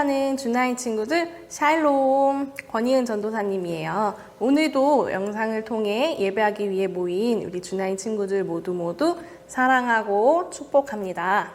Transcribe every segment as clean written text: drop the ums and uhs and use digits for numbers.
사랑하는 주나인 친구들, 샬롬! 권희은 전도사님이에요. 오늘도 영상을 통해 예배하기 위해 모인 우리 주나인 친구들 모두 사랑하고 축복합니다.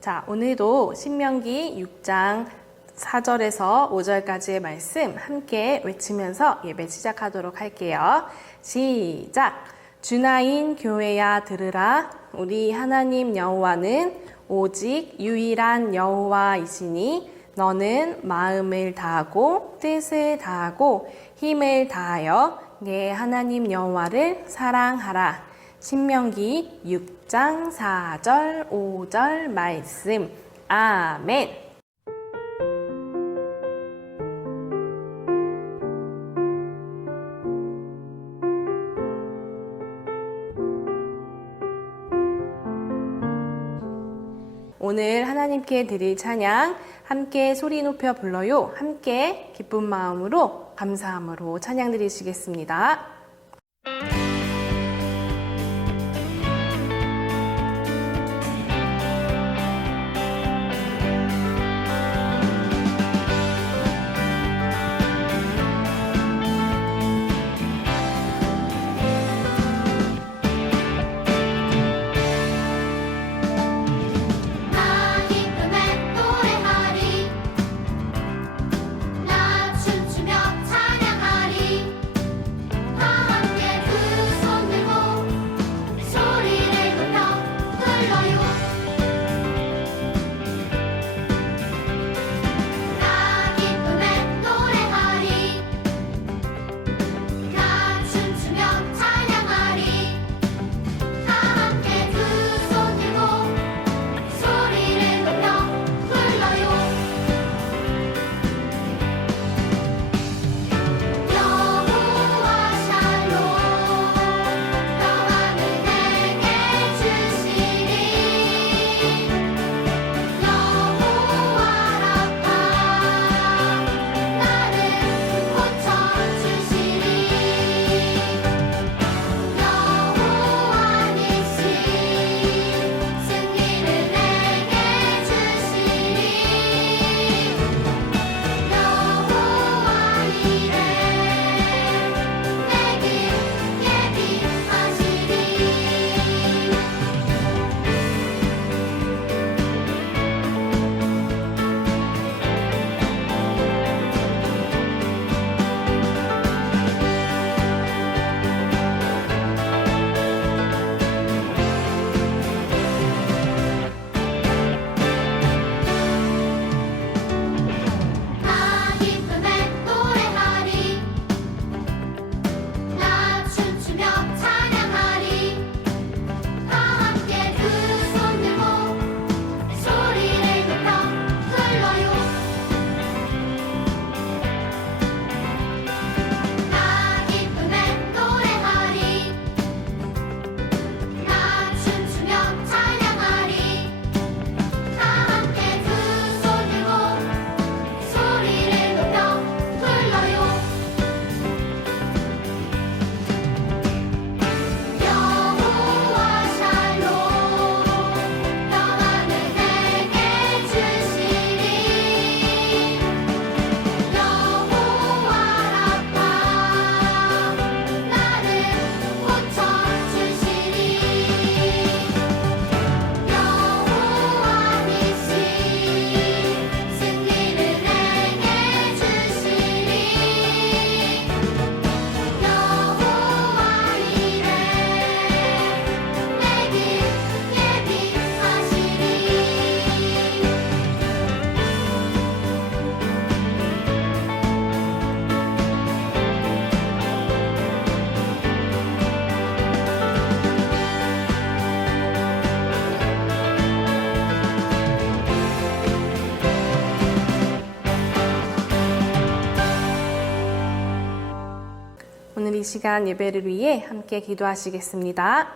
자, 오늘도 신명기 6장 4절에서 5절까지의 말씀 함께 외치면서 예배 시작하도록 할게요. 시작! 주나인 교회야 들으라. 우리 하나님 여호와는 오직 유일한 여호와이시니 너는 마음을 다하고 뜻을 다하고 힘을 다하여 내 하나님 여호와를 사랑하라. 신명기 6장 4절 5절 말씀. 아멘. 오늘 하나님께 드릴 찬양 함께 소리 높여 불러요. 함께 기쁜 마음으로 감사함으로 찬양 드리시겠습니다. 오늘 이 시간 예배를 위해 함께 기도하시겠습니다.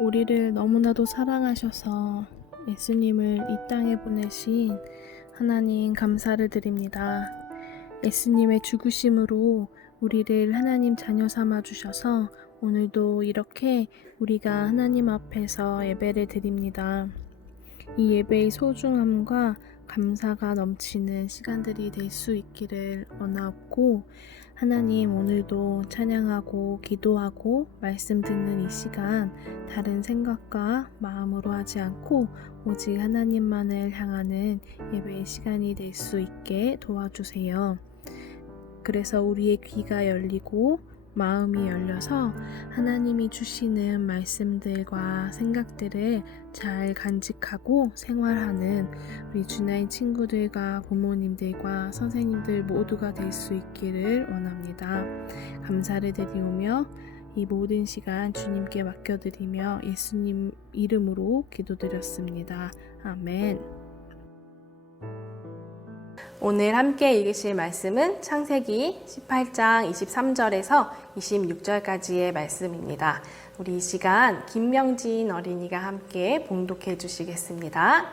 우리를 너무나도 사랑하셔서 예수님을 이 땅에 보내신 하나님 감사를 드립니다. 예수님의 죽으심으로 우리를 하나님 자녀 삼아 주셔서 오늘도 이렇게 우리가 하나님 앞에서 예배를 드립니다. 이 예배의 소중함과 감사가 넘치는 시간들이 될 수 있기를 원하옵고, 하나님, 오늘도 찬양하고 기도하고 말씀 듣는 이 시간 다른 생각과 마음으로 하지 않고 오직 하나님만을 향하는 예배의 시간이 될 수 있게 도와주세요. 그래서 우리의 귀가 열리고 마음이 열려서 하나님이 주시는 말씀들과 생각들을 잘 간직하고 생활하는 우리 주나인 친구들과 부모님들과 선생님들 모두가 될 수 있기를 원합니다. 감사를 드리오며 이 모든 시간 주님께 맡겨드리며 예수님 이름으로 기도드렸습니다. 아멘. 오늘 함께 읽으실 말씀은 창세기 18장 23절에서 26절까지의 말씀입니다. 우리 이 시간 김명진 어린이가 함께 봉독해 주시겠습니다.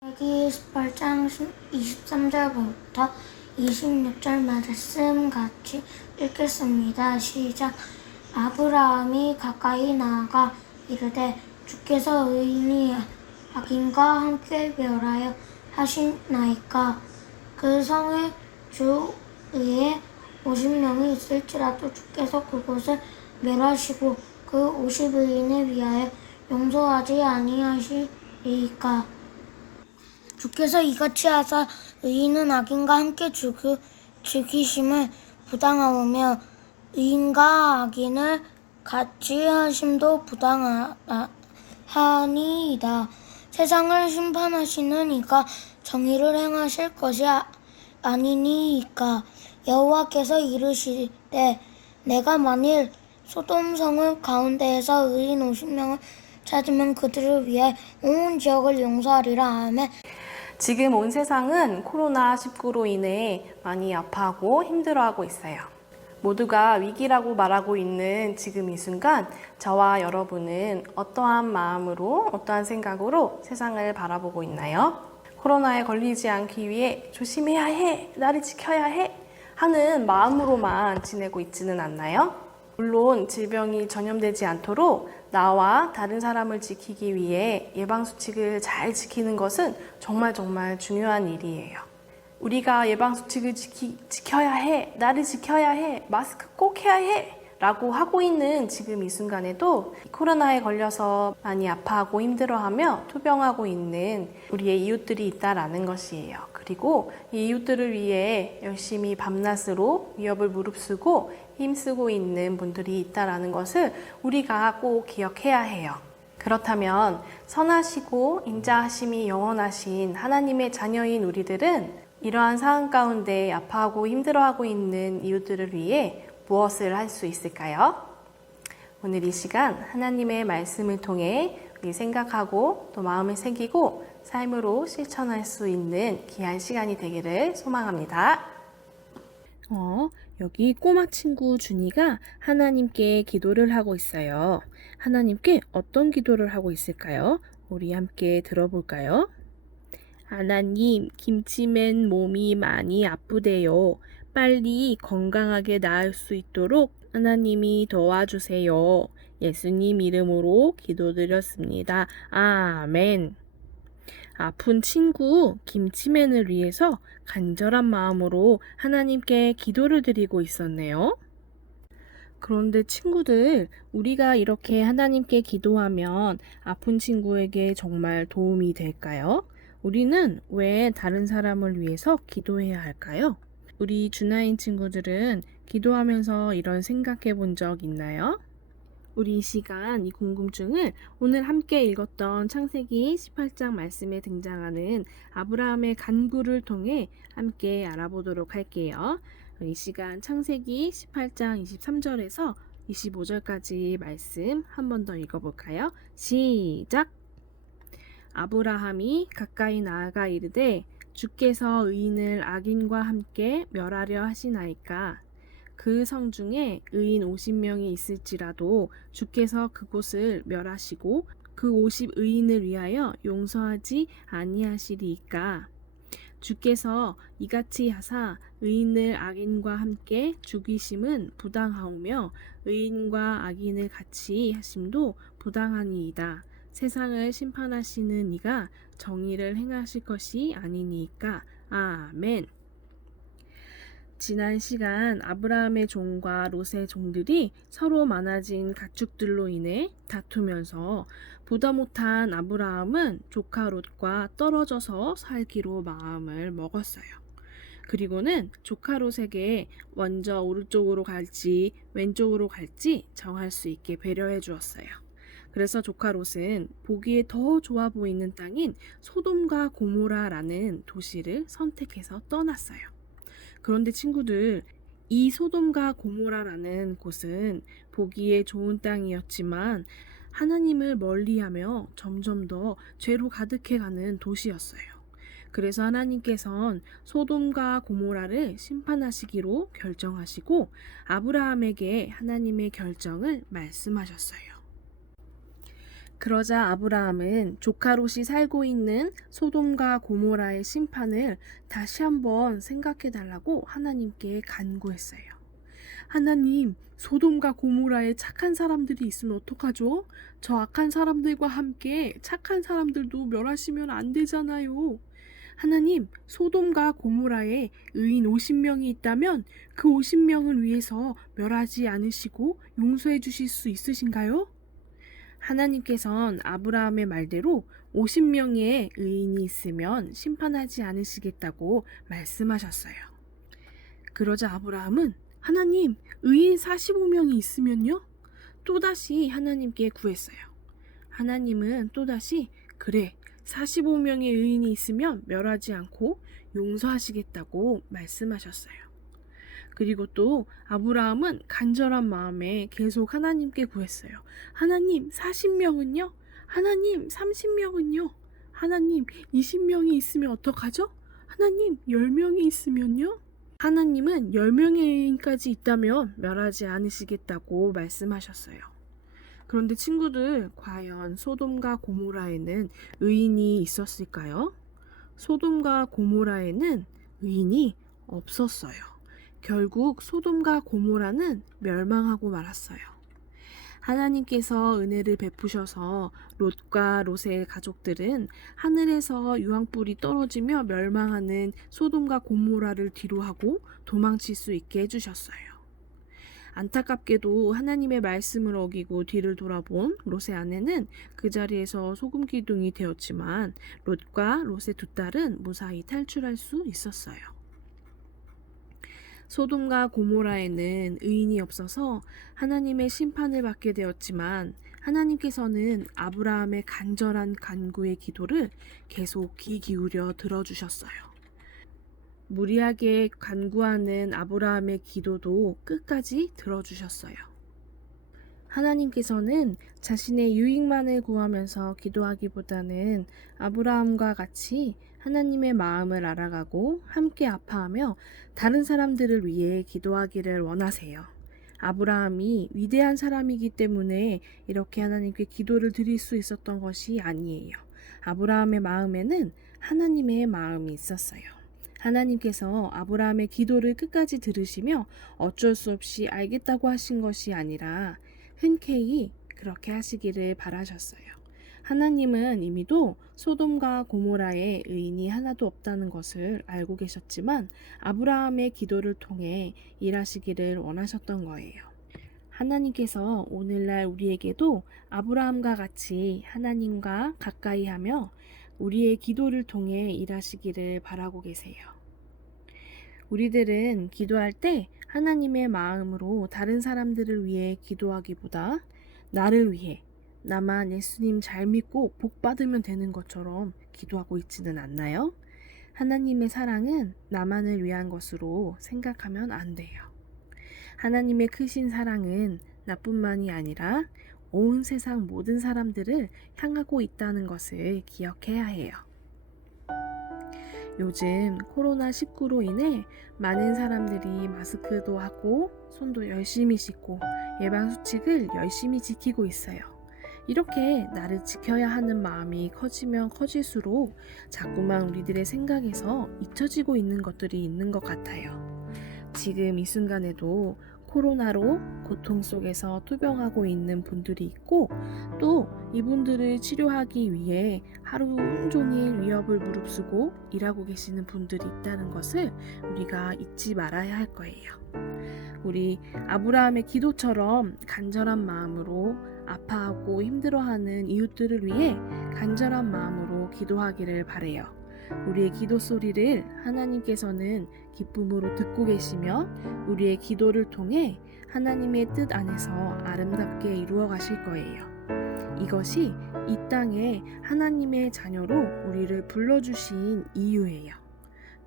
창세기 18장 23절부터 26절 말씀 같이 읽겠습니다. 시작. 아브라함이 가까이 나아가 이르되 주께서 의인이 악인과 함께 멸하여 하시나이까. 그 성에 주 의에 50명이 있을지라도 주께서 그곳을 멸하시고 그 50의인을 위하여 용서하지 아니하시리이까. 주께서 이같이 하사 의인은 악인과 함께 죽이심을 부당하오며 의인과 악인을 같이 하심도 부당하니이다. 세상을 심판하시는 이가 정의를 행하실 것이 아니니이까. 여호와께서 이르시되 내가 만일 소돔 성을 가운데에서 의인 50명을 찾으면 그들을 위해 온 지역을 용서하리라. 아멘. 지금 온 세상은 코로나19로 인해 많이 아파하고 힘들어하고 있어요. 모두가 위기라고 말하고 있는 지금 이 순간 저와 여러분은 어떠한 마음으로 어떠한 생각으로 세상을 바라보고 있나요? 코로나에 걸리지 않기 위해 조심해야 해, 나를 지켜야 해 하는 마음으로만 지내고 있지는 않나요? 물론 질병이 전염되지 않도록 나와 다른 사람을 지키기 위해 예방수칙을 잘 지키는 것은 정말 중요한 일이에요. 우리가 예방수칙을 지켜야 해, 나를 지켜야 해, 마스크 꼭 해야 해 라고 하고 있는 지금 이 순간에도 코로나에 걸려서 많이 아파하고 힘들어하며 투병하고 있는 우리의 이웃들이 있다라는 것이에요. 그리고 이 이웃들을 위해 열심히 밤낮으로 위협을 무릅쓰고 힘쓰고 있는 분들이 있다라는 것을 우리가 꼭 기억해야 해요. 그렇다면 선하시고 인자하심이 영원하신 하나님의 자녀인 우리들은 이러한 상황 가운데 아파하고 힘들어하고 있는 이웃들을 위해 무엇을 할 수 있을까요? 오늘 이 시간 하나님의 말씀을 통해 우리 생각하고 또 마음을 새기고 삶으로 실천할 수 있는 귀한 시간이 되기를 소망합니다. 여기 꼬마 친구 준이가 하나님께 기도를 하고 있어요. 하나님께 어떤 기도를 하고 있을까요? 우리 함께 들어볼까요? 하나님, 김치맨 몸이 많이 아프대요. 빨리 건강하게 나을 수 있도록 하나님이 도와주세요. 예수님 이름으로 기도드렸습니다. 아멘. 아픈 친구 김치맨을 위해서 간절한 마음으로 하나님께 기도를 드리고 있었네요. 그런데 친구들, 우리가 이렇게 하나님께 기도하면 아픈 친구에게 정말 도움이 될까요? 우리는 왜 다른 사람을 위해서 기도해야 할까요? 우리 주나인 친구들은 기도하면서 이런 생각해 본 적 있나요? 우리 이 시간 이 궁금증을 오늘 함께 읽었던 창세기 18장 말씀에 등장하는 아브라함의 간구를 통해 함께 알아보도록 할게요. 이 시간 창세기 18장 23절에서 25절까지 말씀 한 번 더 읽어볼까요? 시작! 아브라함이 가까이 나아가 이르되 주께서 의인을 악인과 함께 멸하려 하시나이까. 그 성 중에 의인 50명이 있을지라도 주께서 그곳을 멸하시고 그 50의인을 위하여 용서하지 아니하시리이까. 주께서 이같이 하사 의인을 악인과 함께 죽이심은 부당하오며 의인과 악인을 같이 하심도 부당하니이다. 세상을 심판하시는 이가 정의를 행하실 것이 아니니까. 아멘. 지난 시간 아브라함의 종과 롯의 종들이 서로 많아진 가축들로 인해 다투면서 보다 못한 아브라함은 조카 롯과 떨어져서 살기로 마음을 먹었어요. 그리고는 조카 롯에게 먼저 오른쪽으로 갈지 왼쪽으로 갈지 정할 수 있게 배려해 주었어요. 그래서 조카 롯은 보기에 더 좋아 보이는 땅인 소돔과 고모라라는 도시를 선택해서 떠났어요. 그런데 친구들, 이 소돔과 고모라라는 곳은 보기에 좋은 땅이었지만 하나님을 멀리하며 점점 더 죄로 가득해가는 도시였어요. 그래서 하나님께서는 소돔과 고모라를 심판하시기로 결정하시고 아브라함에게 하나님의 결정을 말씀하셨어요. 그러자 아브라함은 조카 롯이 살고 있는 소돔과 고모라의 심판을 다시 한번 생각해 달라고 하나님께 간구했어요. 하나님, 소돔과 고모라에 착한 사람들이 있으면 어떡하죠? 저 악한 사람들과 함께 착한 사람들도 멸하시면 안 되잖아요. 하나님, 소돔과 고모라에 의인 50명이 있다면 그 50명을 위해서 멸하지 않으시고 용서해 주실 수 있으신가요? 하나님께서는 아브라함의 말대로 50명의 의인이 있으면 심판하지 않으시겠다고 말씀하셨어요. 그러자 아브라함은 하나님, 의인 45명이 있으면요? 또다시 하나님께 구했어요. 하나님은 또다시 그래, 45명의 의인이 있으면 멸하지 않고 용서하시겠다고 말씀하셨어요. 그리고 또 아브라함은 간절한 마음에 계속 하나님께 구했어요. 하나님 40명은요? 하나님 30명은요? 하나님 20명이 있으면 어떡하죠? 하나님 10명이 있으면요? 하나님은 10명의 의인까지 있다면 멸하지 않으시겠다고 말씀하셨어요. 그런데 친구들, 과연 소돔과 고모라에는 의인이 있었을까요? 소돔과 고모라에는 의인이 없었어요. 결국 소돔과 고모라는 멸망하고 말았어요. 하나님께서 은혜를 베푸셔서 롯과 롯의 가족들은 하늘에서 유황불이 떨어지며 멸망하는 소돔과 고모라를 뒤로하고 도망칠 수 있게 해주셨어요. 안타깝게도 하나님의 말씀을 어기고 뒤를 돌아본 롯의 아내는 그 자리에서 소금 기둥이 되었지만 롯과 롯의 두 딸은 무사히 탈출할 수 있었어요. 소돔과 고모라에는 의인이 없어서 하나님의 심판을 받게 되었지만 하나님께서는 아브라함의 간절한 간구의 기도를 계속 귀 기울여 들어주셨어요. 무리하게 간구하는 아브라함의 기도도 끝까지 들어주셨어요. 하나님께서는 자신의 유익만을 구하면서 기도하기보다는 아브라함과 같이 하나님의 마음을 알아가고 함께 아파하며 다른 사람들을 위해 기도하기를 원하세요. 아브라함이 위대한 사람이기 때문에 이렇게 하나님께 기도를 드릴 수 있었던 것이 아니에요. 아브라함의 마음에는 하나님의 마음이 있었어요. 하나님께서 아브라함의 기도를 끝까지 들으시며 어쩔 수 없이 알겠다고 하신 것이 아니라 흔쾌히 그렇게 하시기를 바라셨어요. 하나님은 이미도 소돔과 고모라에 의인이 하나도 없다는 것을 알고 계셨지만 아브라함의 기도를 통해 일하시기를 원하셨던 거예요. 하나님께서 오늘날 우리에게도 아브라함과 같이 하나님과 가까이 하며 우리의 기도를 통해 일하시기를 바라고 계세요. 우리들은 기도할 때 하나님의 마음으로 다른 사람들을 위해 기도하기보다 나를 위해 나만 예수님 잘 믿고 복 받으면 되는 것처럼 기도하고 있지는 않나요? 하나님의 사랑은 나만을 위한 것으로 생각하면 안 돼요. 하나님의 크신 사랑은 나뿐만이 아니라 온 세상 모든 사람들을 향하고 있다는 것을 기억해야 해요. 요즘 코로나19로 인해 많은 사람들이 마스크도 하고 손도 열심히 씻고 예방수칙을 열심히 지키고 있어요. 이렇게 나를 지켜야 하는 마음이 커지면 커질수록 자꾸만 우리들의 생각에서 잊혀지고 있는 것들이 있는 것 같아요. 지금 이 순간에도 코로나로 고통 속에서 투병하고 있는 분들이 있고, 또 이분들을 치료하기 위해 하루 온종일 위협을 무릅쓰고 일하고 계시는 분들이 있다는 것을 우리가 잊지 말아야 할 거예요. 우리 아브라함의 기도처럼 간절한 마음으로 아파하고 힘들어하는 이웃들을 위해 간절한 마음으로 기도하기를 바래요. 우리의 기도 소리를 하나님께서는 기쁨으로 듣고 계시며 우리의 기도를 통해 하나님의 뜻 안에서 아름답게 이루어 가실 거예요. 이것이 이 땅에 하나님의 자녀로 우리를 불러주신 이유예요.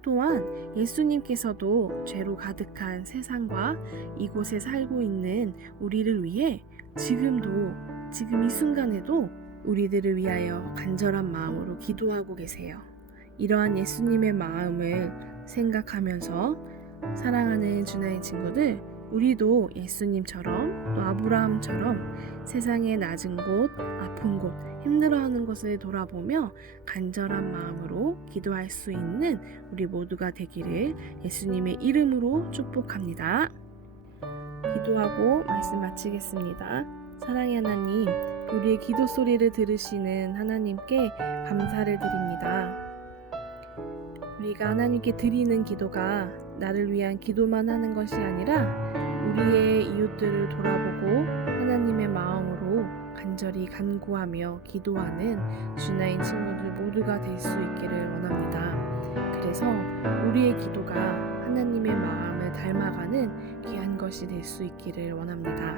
또한 예수님께서도 죄로 가득한 세상과 이곳에 살고 있는 우리를 위해 지금 이 순간에도 우리들을 위하여 간절한 마음으로 기도하고 계세요. 이러한 예수님의 마음을 생각하면서 사랑하는 주나의 친구들, 우리도 예수님처럼 또 아브라함처럼 세상의 낮은 곳, 아픈 곳, 힘들어하는 것을 돌아보며 간절한 마음으로 기도할 수 있는 우리 모두가 되기를 예수님의 이름으로 축복합니다. 기도하고 말씀 마치겠습니다. 사랑의 하나님, 우리의 기도 소리를 들으시는 하나님께 감사를 드립니다. 우리가 하나님께 드리는 기도가 나를 위한 기도만 하는 것이 아니라 우리의 이웃들을 돌아보고 하나님의 마음으로 간절히 간구하며 기도하는 주나인 친구들 모두가 될 수 있기를 원합니다. 그래서 우리의 기도가 하나님의 마음을 닮아가는 귀한 것이 될 수 있기를 원합니다.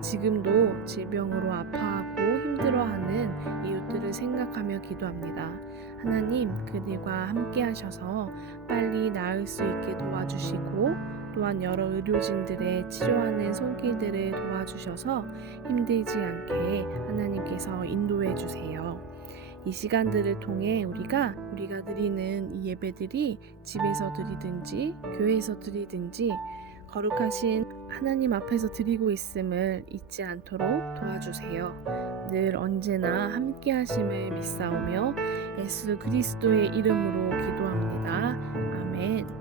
지금도 질병으로 아파하고 힘들어하는 이웃들을 생각하며 기도합니다. 하나님, 그들과 함께 하셔서 빨리 나을 수 있게 도와주시고 또한 여러 의료진들의 치료하는 손길들을 도와주셔서 힘들지 않게 하나님께서 인도해 주세요. 이 시간들을 통해 우리가 드리는 이 예배들이 집에서 드리든지 교회에서 드리든지 거룩하신 하나님 앞에서 드리고 있음을 잊지 않도록 도와주세요. 늘 언제나 함께 하심을 믿사오며 예수 그리스도의 이름으로 기도합니다. 아멘.